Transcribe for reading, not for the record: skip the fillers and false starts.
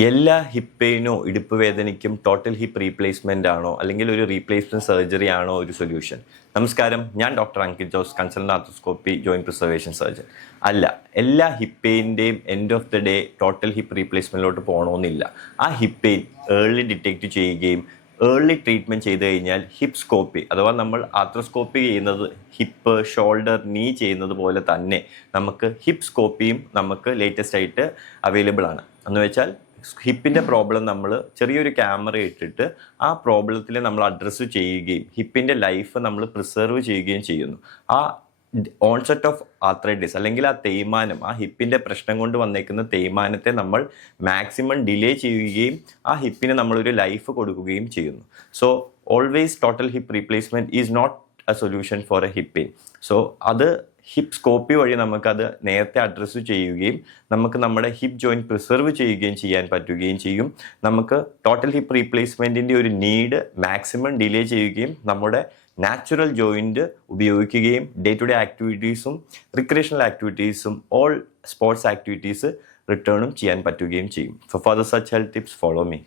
എല്ലാ ഹിപ്പ് പെയിനോ ഇടുപ്പ് വേദനയ്ക്കും total hip replacement ആണോ അല്ലെങ്കിൽ ഒരു റീപ്ലേസ്മെൻറ്റ് സർജറി ആണോ ഒരു സൊല്യൂഷൻ? നമസ്കാരം, ഞാൻ doctor Ankit Jose, consultant arthroscopy joint preservation surgeon. അല്ല, എല്ലാ ഹിപ്പ് പെയിൻ്റെയും end of the day total hip റീപ്ലേസ്മെൻറ്റിലോട്ട് പോകണമെന്നില്ല. ആ ഹിപ്പ് പെയിൻ ഏർലി ഡിറ്റക്റ്റ് ചെയ്യുകയും ഏർലി ട്രീറ്റ്മെൻറ്റ് ചെയ്ത് കഴിഞ്ഞാൽ ഹിപ്പ് സ്കോപ്പി അഥവാ നമ്മൾ ആർത്രോസ്കോപ്പി ചെയ്യുന്നത് ഹിപ്പ്, ഷോൾഡർ, നീ ചെയ്യുന്നത് പോലെ തന്നെ നമുക്ക് ഹിപ്പ് സ്കോപ്പിയും നമുക്ക് ലേറ്റസ്റ്റ് ആയിട്ട് അവൈലബിൾ ആണ്. എന്ന് വെച്ചാൽ ഹിപ്പിൻ്റെ പ്രോബ്ലം നമ്മൾ ചെറിയൊരു ക്യാമറ ഇട്ടിട്ട് ആ പ്രോബ്ലത്തിൽ നമ്മൾ അഡ്രസ്സ് ചെയ്യുകയും ഹിപ്പിൻ്റെ ലൈഫ് നമ്മൾ പ്രിസർവ് ചെയ്യുകയും ചെയ്യുന്നു. ആ ഓൺസെറ്റ് ഓഫ് ആർത്രൈറ്റിസ് അല്ലെങ്കിൽ ആ തേയ്മാനം, ആ ഹിപ്പിൻ്റെ പ്രശ്നം കൊണ്ട് വന്നേക്കുന്ന തേയ്മാനത്തെ നമ്മൾ മാക്സിമം ഡിലേ ചെയ്യുകയും ആ ഹിപ്പിന് നമ്മളൊരു ലൈഫ് കൊടുക്കുകയും ചെയ്യുന്നു. So always total hip replacement is not a solution for a hip pain. So അത് ഹിപ്പ് സ്കോപ്പി വഴി നമുക്കത് നേരത്തെ അഡ്രസ്സ് ചെയ്യുകയും നമുക്ക് നമ്മുടെ ഹിപ്പ് ജോയിൻറ്റ് പ്രിസർവ് ചെയ്യുകയും ചെയ്യാൻ പറ്റുകയും ചെയ്യും. നമുക്ക് ടോട്ടൽ ഹിപ്പ് റീപ്ലേസ്മെൻറ്റിൻ്റെ ഒരു നീഡ് മാക്സിമം ഡിലേ ചെയ്യുകയും നമ്മുടെ നാച്ചുറൽ ജോയിൻറ്റ് ഉപയോഗിക്കുകയും ഡേ ടു ഡേ ആക്ടിവിറ്റീസും റിക്രിയേഷണൽ ആക്ടിവിറ്റീസും ഓൾ സ്പോർട്സ് ആക്ടിവിറ്റീസ് റിട്ടേണും ചെയ്യാൻ പറ്റുകയും ചെയ്യും. For further such health tips follow me.